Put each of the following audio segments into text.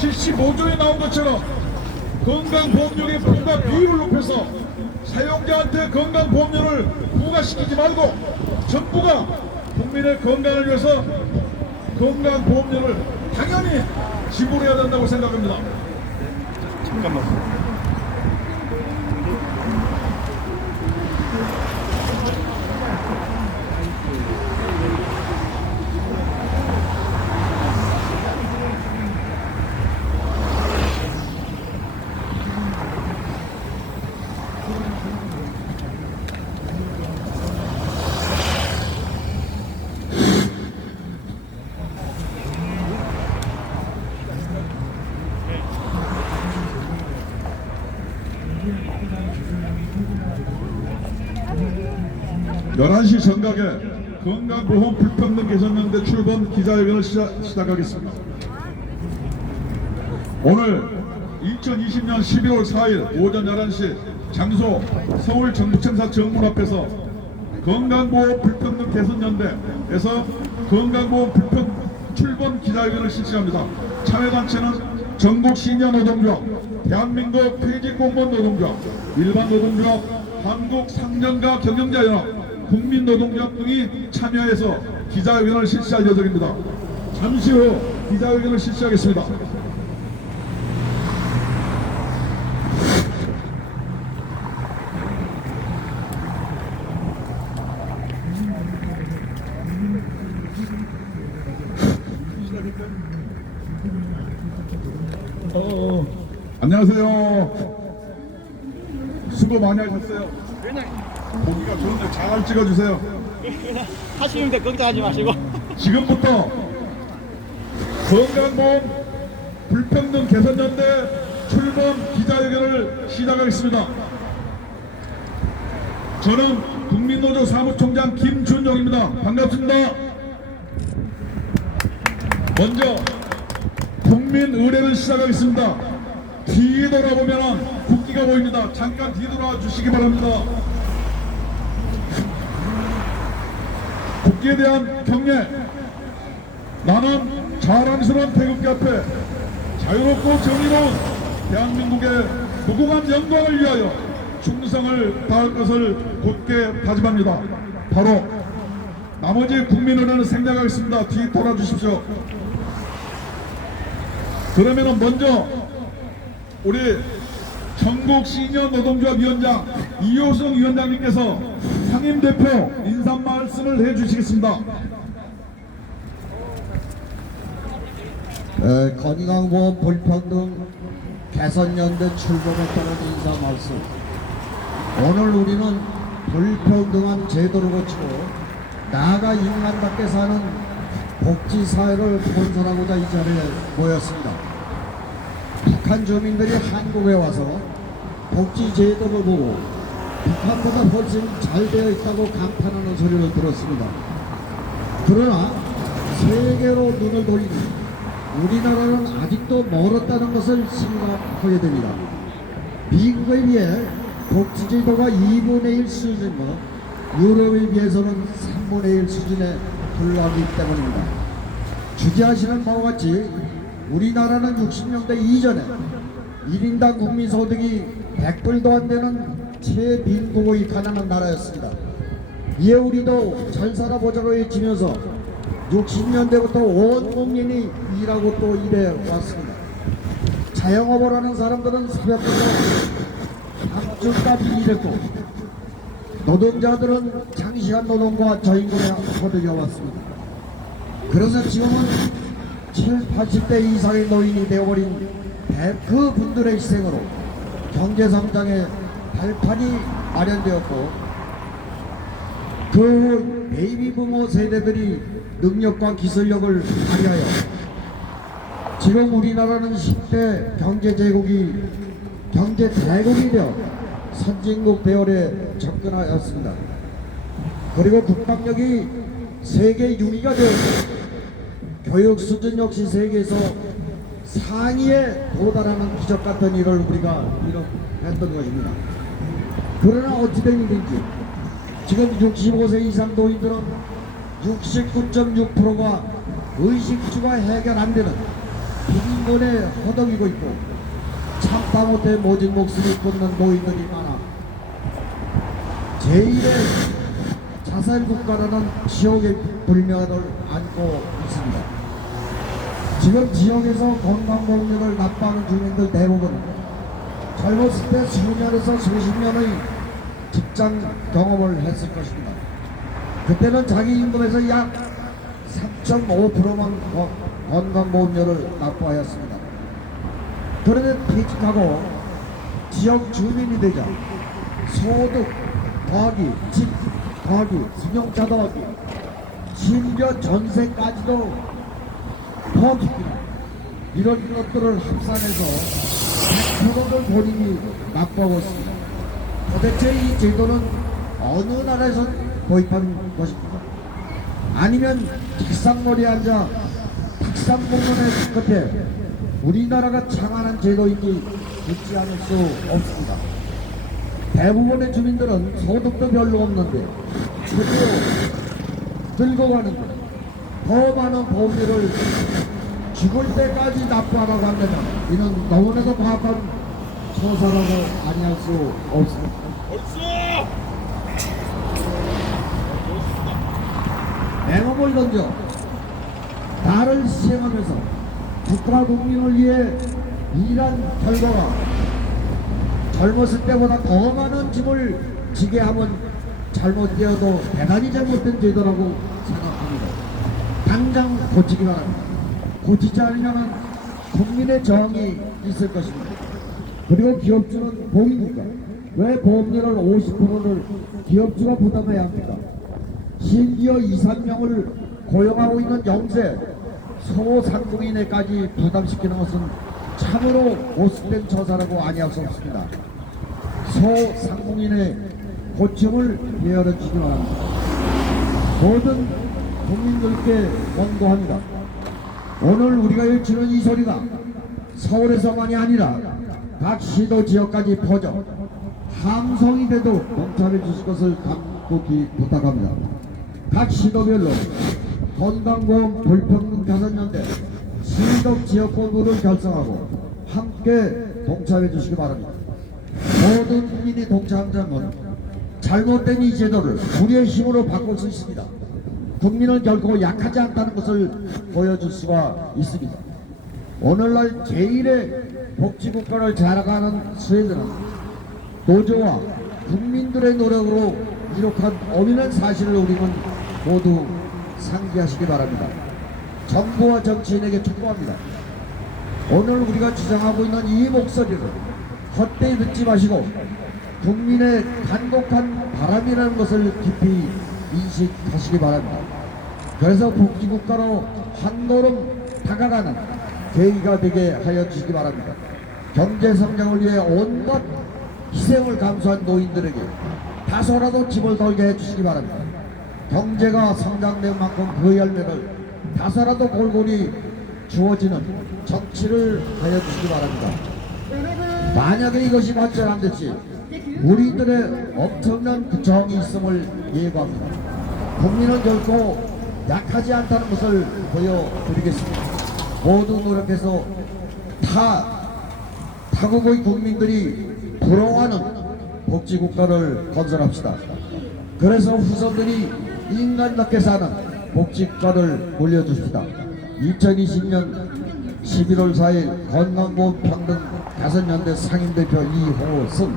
75조에 나온 것처럼 건강보험료의 부과 비율을 높여서 사용자한테 건강보험료를 부과시키지 말고 정부가 국민의 건강을 위해서 건강보험료를 당연히 지불해야 된다고 생각합니다. 잠깐만. (11시) 정각에 건강보험 불평등 개선연대 출범 기자회견을 시작하겠습니다. 오늘 2020년 12월 4일 오전 11시 장소 서울 정부청사 정문 앞에서 건강보험 불평등 개선연대에서 건강보험 불평 출범 기자회견을 실시합니다. 참여단체는 전국 시니어 노동조합, 대한민국 퇴직공무원 노동조합, 일반 노동조합, 한국상점가 경영자연합, 국민노동조합 등이 참여해서 기자회견을 실시할 예정입니다. 잠시 후 기자회견을 실시하겠습니다. 안녕하세요. 수고 많이 하셨어요. 보기가 좋은데 잘 찍어주세요. 하시는데 걱정하지 마시고. 지금부터 건강보험 불평등 개선연대 출범 기자회견을 시작하겠습니다. 저는 국민노조 사무총장 김준영입니다. 반갑습니다. 먼저 국민 의례를 시작하겠습니다. 뒤에 돌아보면 국기가 보입니다. 잠깐 뒤돌아 주시기 바랍니다. 국기에 대한 경례. 나는 자랑스러운 태극기 앞에 자유롭고 정의로운 대한민국의 무궁한 영광을 위하여 충성을 다할 것을 곧게 다짐합니다. 바로 나머지 국민의례는 생략하겠습니다. 뒤 돌아주십시오. 그러면은 먼저 우리 전국 시니어 노동조합 위원장 이효성 위원장님께서 상임대표 인사 말씀을 해주시겠습니다. 건강보험 불평등 개선연대 출범에 따른 인사 말씀. 오늘 우리는 불평등한 제도를 고치고 나아가 인간답게 사는 복지사회를 건설하고자 이 자리에 모였습니다. 북한 주민들이 한국에 와서 복지제도를 보고 북한보다 훨씬 잘 되어 있다고 감탄하는 소리를 들었습니다. 그러나 세계로 눈을 돌리니 우리나라는 아직도 멀었다는 것을 생각하게 됩니다. 미국에 비해 복지제도가 2분의 1 수준이며 유럽에 비해서는 3분의 1 수준에 불과하기 때문입니다. 주지하시는 바와 같이 우리나라는 60년대 이전에 1인당 국민소득이 100불도 안 되는 최빈국의 가난한 나라였습니다. 이에 우리도 잘 살아보자고 외치면서 60년대부터 온 국민이 일하고 또 일해 왔습니다. 자영업을 하는 사람들은 새벽부터 밤중까지 일했고 노동자들은 장시간 노동과 저임금에 허덕여 왔습니다. 그래서 지금은 70, 80대 이상의 노인이 되어버린 그 분들의 희생으로 경제성장의 발판이 마련되었고 그 베이비부모 세대들이 능력과 기술력을 발휘하여 지금 우리나라는 10대 경제대국이 되어 선진국 배열에 접근하였습니다. 그리고 국방력이 세계 6위가 되었습니다. 교육 수준 역시 세계에서 상위에 도달하는 기적 같은 일을 우리가 했던 것입니다. 그러나 어찌된 일인지 지금 65세 이상 노인들은 69.6%가 의식주가 해결 안 되는 창문에 허덕이고 있고 참다 못해 모진 목숨을 끊는 노인들이 많아 제1의 자살국가라는 지옥의 불면을 안고 있습니다. 지금 지역에서 건강보험료를 납부하는 주민들 대부분 젊었을 때 수년에서 수십 년의 직장 경험을 했을 것입니다. 그때는 자기 임금에서 약 3.5%만 건강보험료를 납부하였습니다. 그런데 퇴직하고 지역 주민이 되자 소득 더하기 집 더하기 승용차 더하기 심지어 전세까지도 더하기입니다. 이런 것들을 합산해서 100%를 본인이 납부하고 있습니다. 도대체 이 제도는 어느 나라에서 도입한 것입니까? 아니면 탁상머리에 앉아 탁상 먹는 애 끝에 우리나라가 창안한 제도인지 묻지 않을 수 없습니다. 대부분의 주민들은 소득도 별로 없는데 그대로 들고 가는데 더 많은 보험료를 죽을 때까지 납부하라고 한다면 이는 너무나도 과학한 처사라고 아니할 수 없습니다. 맹업을 던져 나를 시행하면서 국가 국민을 위해 일한 결과가 젊었을 때보다 더 많은 짐을 지게 하면 잘못되어도 대단히 잘못된 제도라고 생각합니다. 당장 고치기 바랍니다. 고치지 않으면 국민의 저항이 있을 것입니다. 그리고 기업주는 복이니까 왜 보험료를 50%를 기업주가 부담해야 합니까? 심지어 2, 3명을 고용하고 있는 영세 소상공인에까지 부담시키는 것은 참으로 모습된 처사라고 아니할 수 없습니다. 소상공인의 고충을 헤아려 주기 바랍니다. 모든 국민들께 권고합니다. 오늘 우리가 외치는 이 소리가 서울에서만이 아니라 각 시도 지역까지 퍼져 함성이 돼도 동참해 주실 것을 간곡히 부탁합니다. 각 시도별로 건강보험 불평등 개선연대 시도 지역본부를 결성하고 함께 동참해 주시기 바랍니다. 모든 국민이 동참하면 잘못된 이 제도를 우리의 힘으로 바꿀 수 있습니다. 국민은 결코 약하지 않다는 것을 보여줄 수가 있습니다. 오늘날 제1의 복지국가를 자랑하는 스웨덴은 노조와 국민들의 노력으로 이룩한 엄연한 사실을 우리는 모두 상기하시기 바랍니다. 정부와 정치인에게 촉구합니다. 오늘 우리가 주장하고 있는 이 목소리를 헛되이 듣지 마시고 국민의 간곡한 바람이라는 것을 깊이 인식하시기 바랍니다. 그래서 복지국가로 한 걸음 다가가는 계기가 되게 하여 주시기 바랍니다. 경제성장을 위해 온갖 희생을 감수한 노인들에게 다소라도 집을 덜게 해주시기 바랍니다. 경제가 성장된 만큼 그 열매를 다소라도 골고루 주어지는 정치를 하여 주시기 바랍니다. 만약에 이것이 맞지 않듯이 우리들의 엄청난 정이 있음을 예고합니다. 국민은 결코 약하지 않다는 것을 보여드리겠습니다. 모두 노력해서 타국의 국민들이 부러워하는 복지국가를 건설합시다. 그래서 후손들이 인간답게 사는 복지국가를 올려줍시다. 2020년 11월 4일 건강보험 평등 개선연대 상임대표 이호승.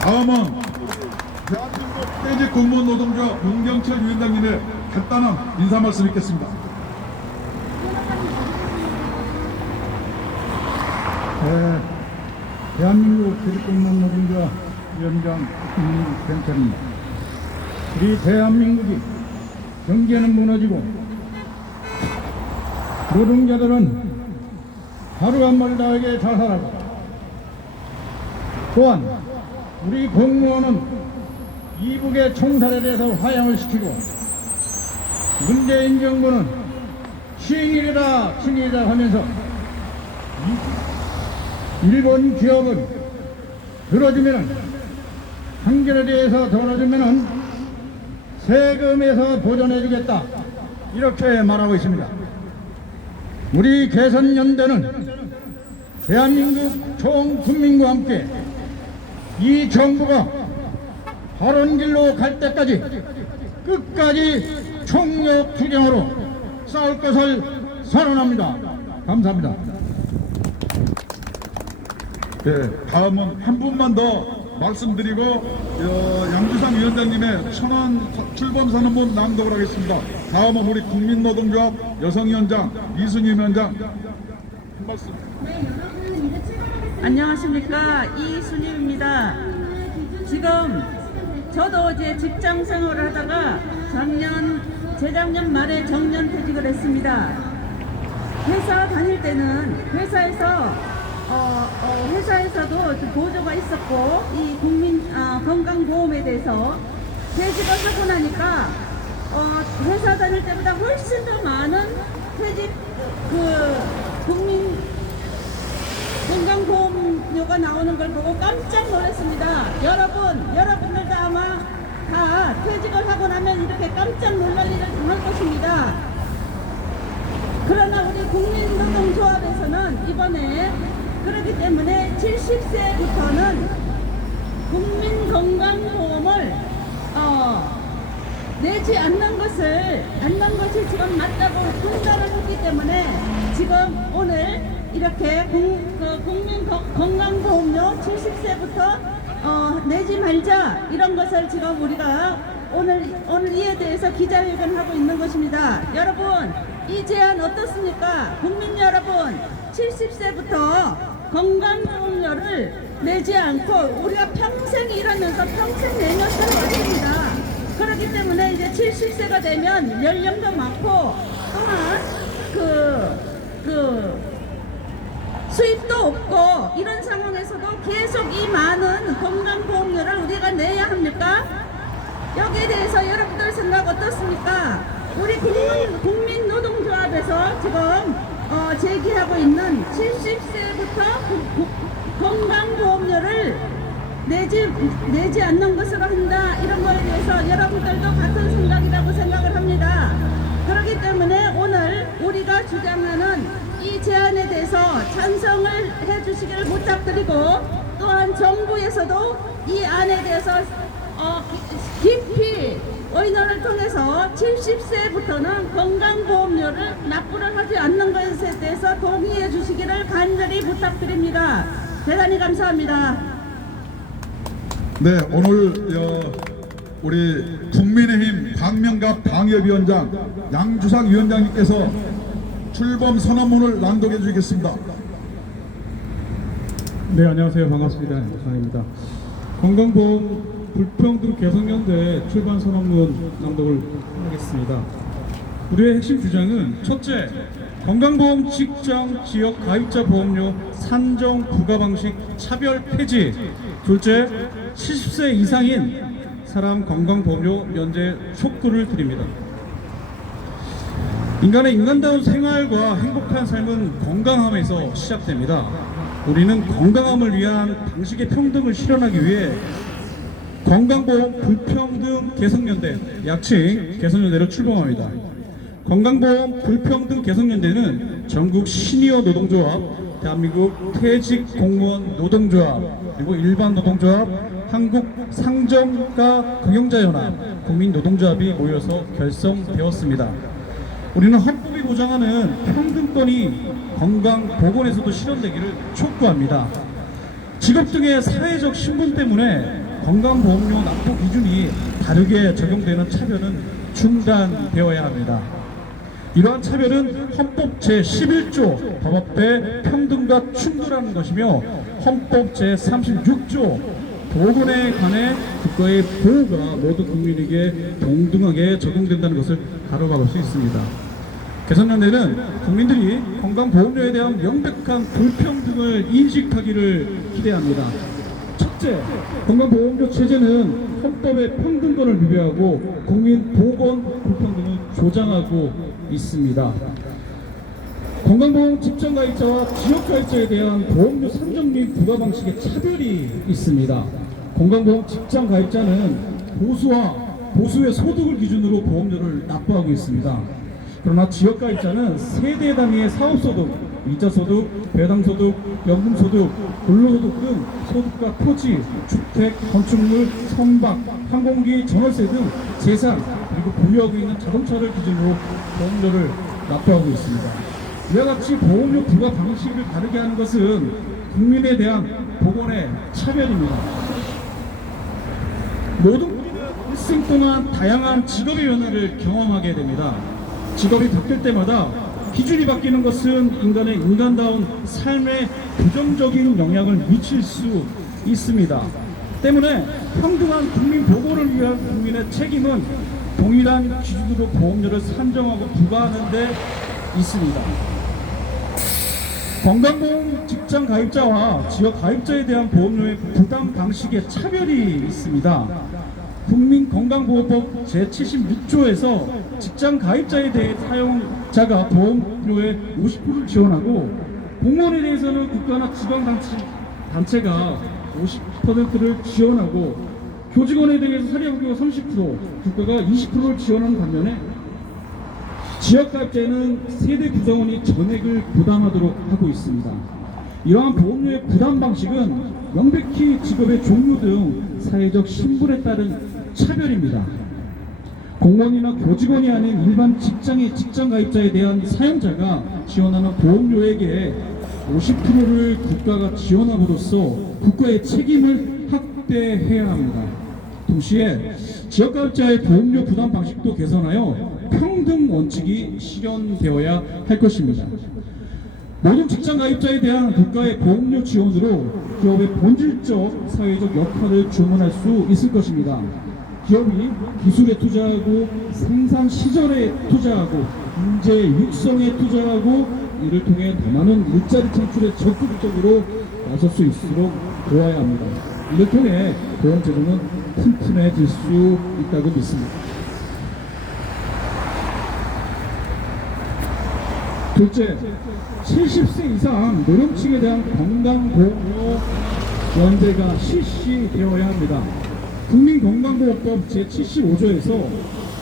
다음은 대한민국 퇴직 공무원 노동조합 문경철 위원장님의 간단한 인사 말씀 있겠습니다. 대한민국 퇴직공무원 노동조합 위원장 김경철입니다. 우리 대한민국이 경제는 무너지고 노동자들은 하루가 멀다하게 자살하고 또한 우리 공무원은 이북의 총살에 대해서 화양을 시키고 문재인 정부는 신일이다 신일이다 하면서 일본 기업은 들어주면은 한결에 대해서 덜어주면은 세금에서 보전해주겠다 이렇게 말하고 있습니다. 우리 개선연대는 대한민국 전 국민과 함께 이 정부가 바른 길로 갈 때까지 끝까지 총력 투쟁으로 싸울 것을 선언합니다. 감사합니다. 네, 다음은 한 분만 더 말씀드리고 양주상 위원장님의 천안 출범선언문 낭독을 하겠습니다. 다음은 우리 국민노동조합 여성위원장 이순희 위원장 한 말씀. 안녕하십니까, 이순희입니다. 지금 저도 이제 직장 생활을 하다가 재작년 말에 정년퇴직을 했습니다. 회사 다닐 때는 회사에서도 보조가 있었고 이 국민 건강보험에 대해서 퇴직을 하고 나니까 회사 다닐 때보다 훨씬 더 많은 퇴직 국민 건강보험료가 나오는 걸 보고 깜짝 놀랐습니다. 여러분들도 아마 다 퇴직을 하고 나면 이렇게 깜짝 놀랄 일을 당할 것입니다. 그러나 우리 국민노동조합에서는 이번에 그렇기 때문에 70세부터는 국민건강보험을 내지 않는 것이 지금 맞다고 판단을 했기 때문에 지금 오늘 이렇게 국민건강보험료 70세부터 내지 말자 이런 것을 지금 우리가 오늘 이에 대해서 기자회견하고 있는 것입니다. 여러분, 이 제안 어떻습니까? 국민 여러분, 70세부터 건강보험료를 내지 않고 우리가 평생 일하면서 평생 내면서 것입니다. 그렇기 때문에 이제 70세가 되면 연령도 많고 또한 수입도 없고 이런 상황에서도 계속 이 많은 건강보험료를 우리가 내야 합니까? 여기에 대해서 여러분들 생각 어떻습니까? 우리 국민노동조합에서 지금 제기하고 있는 70세부터 건강보험료를 내지 않는 것으로 한다 이런 거에 대해서 여러분들도 같은 생각이라고 생각을 합니다. 그렇기 때문에 오늘 우리가 주장하는 이 제안에 대해서 찬성을 해주시기를 부탁드리고 또한 정부에서도 이 안에 대해서 깊이 의논을 통해서 70세부터는 건강보험료를 납부를 하지 않는 것에 대해서 동의해 주시기를 간절히 부탁드립니다. 대단히 감사합니다. 네, 오늘 우리 국민의힘 광명갑 당협위원장 양주상 위원장님께서 출범 선언문을 낭독해 주시겠습니다. 네, 안녕하세요. 반갑습니다. 장입니다. 건강보험 불평등 개선연대 출범 선언문 낭독을 하겠습니다. 우리의 핵심 주장은 첫째, 건강보험 직장 지역 가입자 보험료 산정 부과 방식 차별 폐지. 둘째, 70세 이상인 사람 건강보험료 면제 촉구를 드립니다. 인간의 인간다운 생활과 행복한 삶은 건강함에서 시작됩니다. 우리는 건강함을 위한 방식의 평등을 실현하기 위해 건강보험 불평등 개선연대, 약칭 개선연대로 출범합니다. 건강보험 불평등 개선연대는 전국 시니어 노동조합, 대한민국 퇴직 공무원 노동조합, 그리고 일반 노동조합, 한국 상점가 경영자연합, 국민노동조합이 모여서 결성되었습니다. 우리는 헌법이 보장하는 평등권이 건강보건에서도 실현되기를 촉구합니다. 직업 등의 사회적 신분 때문에 건강보험료 납부 기준이 다르게 적용되는 차별은 중단되어야 합니다. 이러한 차별은 헌법 제11조 법업대 평등과 충돌하는 것이며 헌법 제36조 보건에 관해 국가의 보호가 모두 국민에게 동등하게 적용된다는 것을 가로막을 수 있습니다. 개선연대는 국민들이 건강보험료에 대한 명백한 불평등을 인식하기를 기대합니다. 첫째, 건강보험료 체제는 헌법의 평등권을 위배하고 국민 보건 불평등을 조장하고 있습니다. 건강보험 직장가입자와 지역가입자에 대한 보험료 산정 및 부과 방식의 차별이 있습니다. 건강보험 직장가입자는 보수의 소득을 기준으로 보험료를 납부하고 있습니다. 그러나 지역가입자는 세대 단위의 사업소득, 이자소득, 배당소득, 연금소득, 근로소득 등 소득과 토지, 주택, 건축물, 선박, 항공기, 전월세 등 재산, 그리고 보유하고 있는 자동차를 기준으로 보험료를 납부하고 있습니다. 이와 같이 보험료 부과 방식을 다르게 하는 것은 국민에 대한 보건의 차별입니다. 모든 국민은 일생 동안 다양한 직업의 변화를 경험하게 됩니다. 직업이 바뀔 때마다 기준이 바뀌는 것은 인간의 인간다운 삶에 부정적인 영향을 미칠 수 있습니다. 때문에 평등한 국민 보건을 위한 국민의 책임은 동일한 기준으로 보험료를 산정하고 부과하는 데 있습니다. 건강보험 직장 가입자와 지역 가입자에 대한 보험료의 부담 방식의 차별이 있습니다. 국민건강보호법 제76조에서 직장 가입자에 대해 사용자가 보험료의 50%를 지원하고 공무원에 대해서는 국가나 지방단체가 50%를 지원하고 교직원에 대해서 사립학교가 30%, 국가가 20%를 지원하는 반면에 지역가입자에는 세대 구성원이 전액을 부담하도록 하고 있습니다. 이러한 보험료의 부담 방식은 명백히 직업의 종류 등 사회적 신분에 따른 차별입니다. 공무원이나 교직원이 아닌 일반 직장의 직장가입자에 대한 사용자가 지원하는 보험료액의 50%를 국가가 지원함으로써 국가의 책임을 확대해야 합니다. 동시에 지역가입자의 보험료 부담 방식도 개선하여 평등 원칙이 실현되어야 할 것입니다. 모든 직장 가입자에 대한 국가의 보험료 지원으로 기업의 본질적 사회적 역할을 주문할 수 있을 것입니다. 기업이 기술에 투자하고 생산 시설에 투자하고 인재 육성에 투자하고 이를 통해 더 많은 일자리 창출에 적극적으로 나설 수 있도록 도와야 합니다. 이를 통해 보험 제도는 튼튼해질 수 있다고 믿습니다. 둘째, 70세 이상 노령층에 대한 건강보험료 연대가 실시되어야 합니다. 국민건강보호법 제75조에서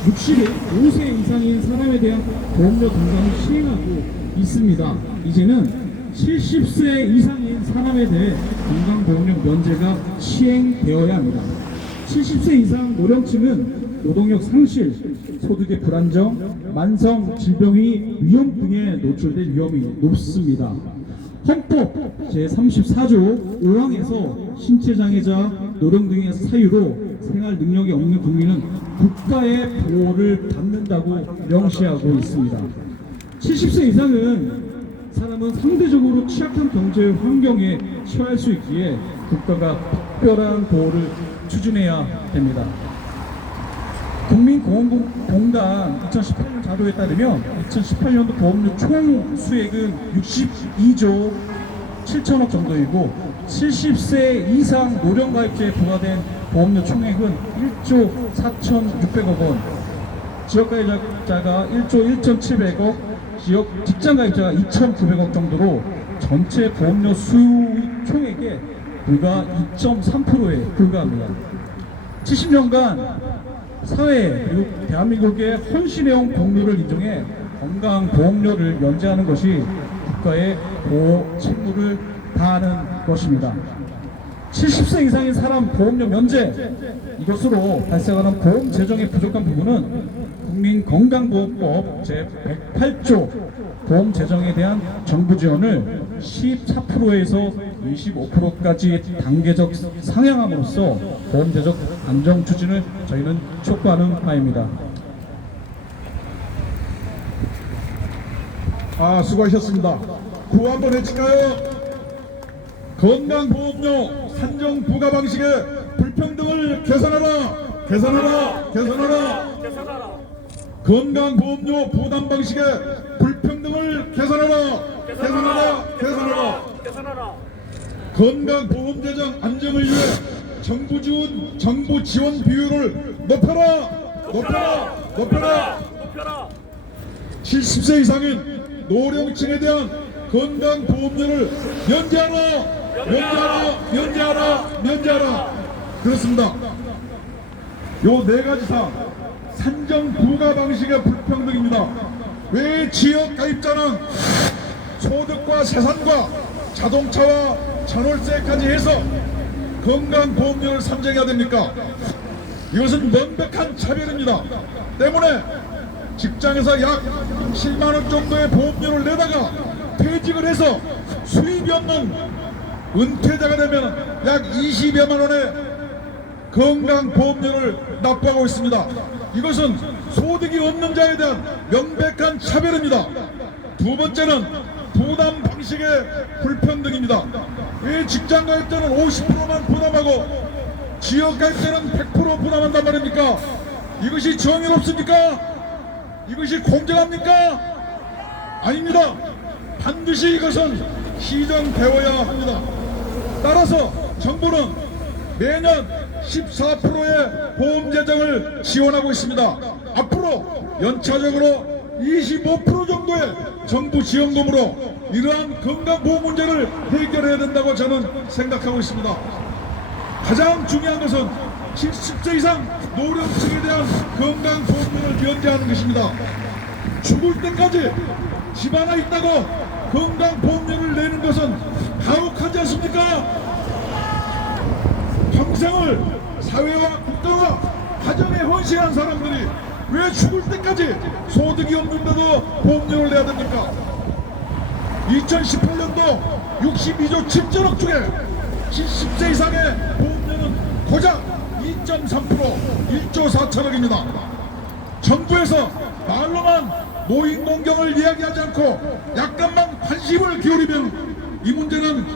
65세 이상인 사람에 대한 보험료 분담을 시행하고 있습니다. 이제는 70세 이상인 사람에 대해 건강보험료 면제가 시행되어야 합니다. 70세 이상 노령층은 노동력 상실, 소득의 불안정, 만성 질병의 위험 등에 노출될 위험이 높습니다. 헌법 제34조 5항에서 신체장애자, 노령 등의 사유로 생활 능력이 없는 국민은 국가의 보호를 받는다고 명시하고 있습니다. 70세 이상은 사람은 상대적으로 취약한 경제 환경에 처할 수 있기에 국가가 특별한 보호를 추진해야 됩니다. 국민공헌공단 2018년 자료에 따르면 2018년도 보험료 총 수액은 62조 7천억 정도이고 70세 이상 노령 가입자에 부과된 보험료 총액은 1조 4,600억 원, 지역 가입자가 1조 1,700억, 지역 직장 가입자가 2,900억 정도로 전체 보험료 수익 총액의 불과 2.3%에 불과합니다. 70년간 사회 그리고 대한민국의 헌신해온 공로를 인정해 건강보험료를 면제하는 것이 국가의 보호 책무를 다하는 것입니다. 70세 이상인 사람 보험료 면제, 이것으로 발생하는 보험 재정의 부족한 부분은 국민건강보호법 제108조 보험 재정에 대한 정부 지원을 14%에서 25%까지 단계적 상향함으로써 보험 재정 안정 추진을 저희는 촉구하는 바입니다. 수고하셨습니다. 구호 한번 해칠까요? 건강보험료 산정 부과 방식의 불평등을 개선하라! 개선하라! 개선하라! 건강보험료 부담 방식의 불평등을 개선하라! 개선하라! 개선하라! 건강보험재정 안정을 위해 정부 지원 비율을 높여라! 높여라! 70세 이상인 노령층에 대한 건강보험료를 면제하라! 그렇습니다. 요 네 가지 사항 산정 부과 방식의 불평등입니다. 왜 지역 가입자는 소득과 세산과 자동차와 전월세까지 해서 건강보험료를 산정해야 됩니까? 이것은 명백한 차별입니다. 때문에 직장에서 약 7만원 정도의 보험료를 내다가 퇴직을 해서 수입이 없는 은퇴자가 되면 약 20여만원의 건강보험료를 납부하고 있습니다. 이것은 소득이 없는 자에 대한 명백한 차별입니다. 두 번째는 부담 방식의 불평등입니다. 왜 직장 가입자는 50%만 부담하고 지역 가입자는 100% 부담한단 말입니까? 이것이 정의롭습니까? 이것이 공정합니까? 아닙니다. 반드시 이것은 시정되어야 합니다. 따라서 정부는 매년 14%의 보험 재정을 지원하고 있습니다. 앞으로 연차적으로 25% 정도의 정부 지원금으로 이러한 건강보험 문제를 해결해야 된다고 저는 생각하고 있습니다. 가장 중요한 것은 70세 이상 노령층에 대한 건강보험료를 면제하는 것입니다. 죽을 때까지 집 하나 있다고 건강보험료를 내는 것은 가혹하지 않습니까? 평생을 사회와 국가와 가정에 헌신한 사람들이 왜 죽을 때까지 소득이 없는데도 보험료를 내야 됩니까? 2018년도 62조 7천억 중에 70세 이상의 보험료는 고작 2.3% 1조 4천억입니다. 정부에서 말로만 노인 공경을 이야기하지 않고 약간만 관심을 기울이면 이 문제는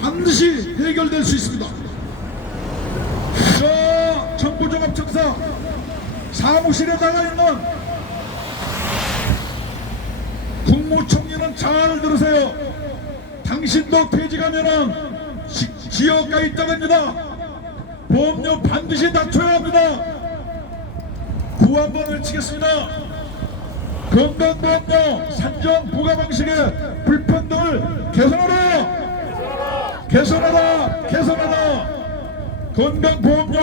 반드시 해결될 수 있습니다. 저 정부종합청사 사무실에 나가 있는 국무총리는 잘 들으세요. 당신도 퇴직하면은 지역 가입자입니다. 보험료 반드시 낮춰야 합니다. 구호 한번 외치겠습니다. 건강보험료 산정 부과 방식의 불평등을 개선하라! 개선하라! 개선하라! 건강보험료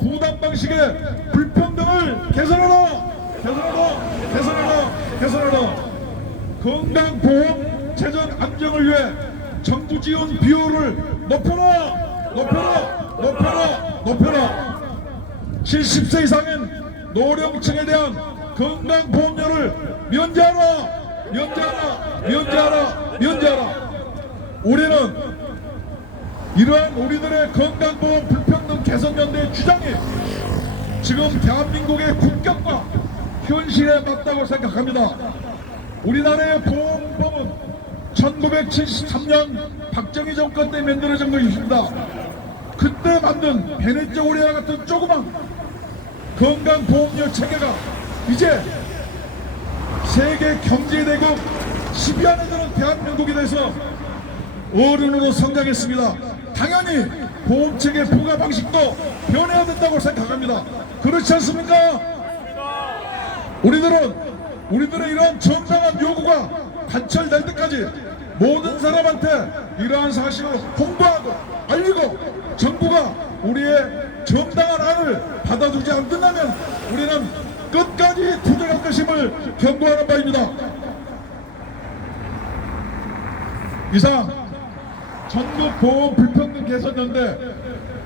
부담 방식의 불평등을 개선하라! 개선하라! 개선하라! 개선하라! 건강보험 재정 안정을 위해 정부 지원 비율을 높여라! 높여라! 높여라! 높여라! 70세 이상인 노령층에 대한 건강보험료를 면제하라! 면제하라! 면제하라! 면제하라! 우리는 이러한 우리들의 건강보험 불평등 개선연대의 주장이 지금 대한민국의 국격과 현실에 맞다고 생각합니다. 우리나라의 보험법은 1973년 박정희 정권 때 만들어진 것입니다. 그때 만든 베네치아 우리와 같은 조그만 건강보험료 체계가 이제 세계 경제대국 10위 안에 드는 대한민국에 대해서 어른으로 성장했습니다. 당연히 보험체계 부과 방식도 변해야 된다고 생각합니다. 그렇지 않습니까? 우리들의 이러한 정당한 요구가 관철될 때까지 모든 사람한테 이러한 사실을 홍보하고 알리고 정부가 우리의 정당한 안을 받아주지 않는다면 우리는 끝까지 투쟁할 것임을 경고하는 바입니다. 이상 전국보험 불평등 개선연대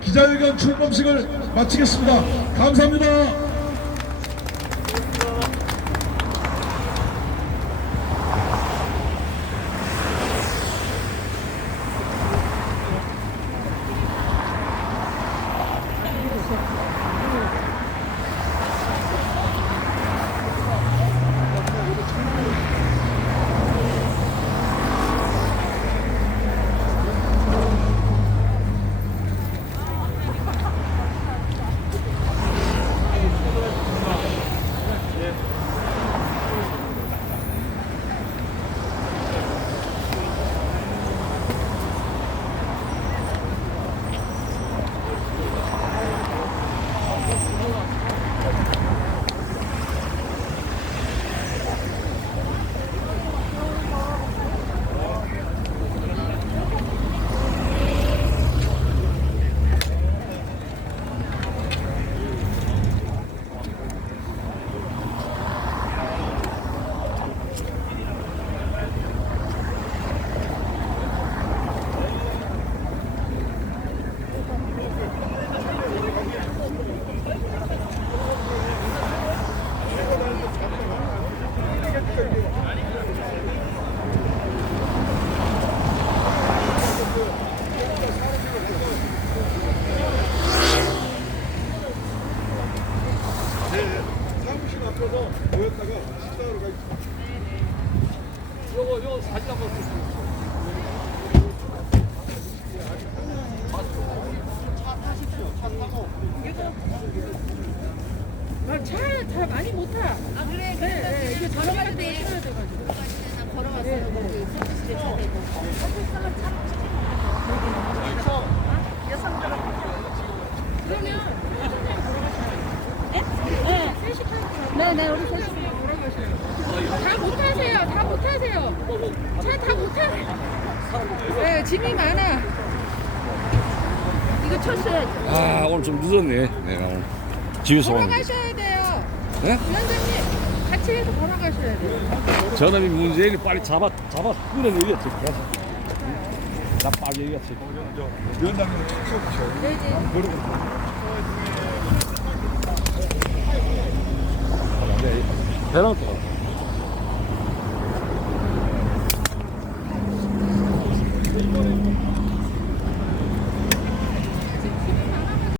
기자회견 출범식을 마치겠습니다. 감사합니다. 차 많이 못 타. 아 그래? 네, 이게 걸어갈 때 타야 돼가지고. 걸어갔어요. 거기 서비스에 차 대고. 그러면 네, 셋이 타고. 네, 우리 셋이 걸어가셔요. 다 못 타세요. 다 못 타세요. 차 다 못 타. 네, 짐이 많아. 이거 쳤어야지. 아 오늘 좀 늦었네. 내가 오늘 집에서 오는데. 걸어가셔야 돼요. 네? 위원장님 같이 해서 걸어가셔야 돼요. 저놈이 문재인이 빨리 잡아 끌어내겠지. 나 빨리 얘기했지. 위원장님 쭉 네네. 배랑 또.